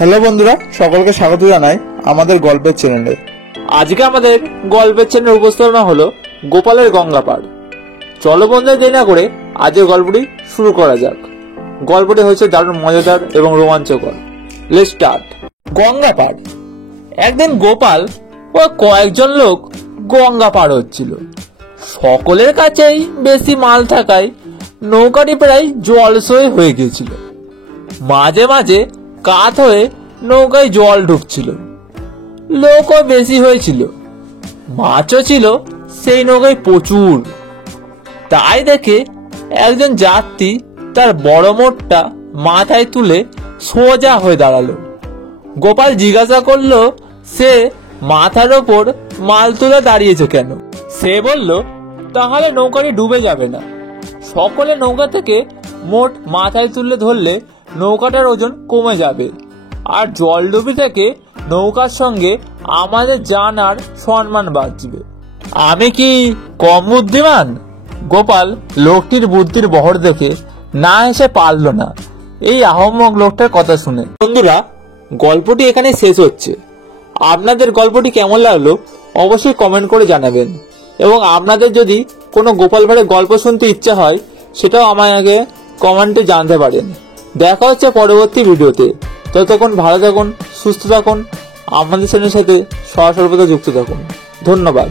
Hello বন্ধুরা, সকলকে স্বাগত জানাই আমাদের গল্পের চ্যানেলে। আজকে আমাদের গল্পের চ্যানেল উপস্থাপনা হলো গোপালের গঙ্গা পাড়। চলো বন্ধুরা, দেরি না করে আজকের গল্পটি শুরু করা যাক। গল্পটি হচ্ছে দারুণ মজাদার এবং রোমাঞ্চকর। Let's start. গঙ্গা পাড়। একদিন গোপাল ও কয়েকজন লোক গঙ্গা পাড় হচ্ছিল। সকলের কাছেই বেশি মাল থাকায় নৌকাটি প্রায় জলসই হয়ে গিয়েছিল। মাঝে মাঝে কাত হয়ে নৌকায় জল ঢুকছিল। লোকও বেশি হয়েছিল, মাছও ছিল সেই নৌকায় প্রচুর। তাই দেখে একজন যাত্রী তার বড় মোটটা মাথায় তুলে সোজা হয়ে দাঁড়ালো। গোপাল জিজ্ঞাসা করলো, সে মাথার ওপর মাল তুলে দাঁড়িয়েছে কেন? সে বলল, তাহলে নৌকাটি ডুবে যাবে না। সকলে নৌকা থেকে মোট মাথায় তুলে ধরলে নৌকাটার ওজন কমে যাবে, আর জলডুবি থেকে নৌকার সঙ্গে আমাদের জান আর সম্মান বাঁচবে। আমি কি কম বুদ্ধিমান? গোপাল লোকটির বুদ্ধির বহর দেখে না এসে পারল না এই আহম্মক লোকটার কথা শুনে। বন্ধুরা, গল্পটি এখানে শেষ হচ্ছে। আপনাদের গল্পটি কেমন লাগলো অবশ্যই কমেন্ট করে জানাবেন, এবং আপনাদের যদি কোনো গোপাল ভাঁড়ের গল্প শুনতে ইচ্ছা হয় সেটাও আমাকে কমেন্টে জানাতে পারেন। দেখা হচ্ছে পরবর্তী ভিডিওতে। ততক্ষণ ভালো থাকুন, সুস্থ থাকুন, আমাদের চ্যানেলের সাথে সর্বদা যুক্ত থাকুন। ধন্যবাদ।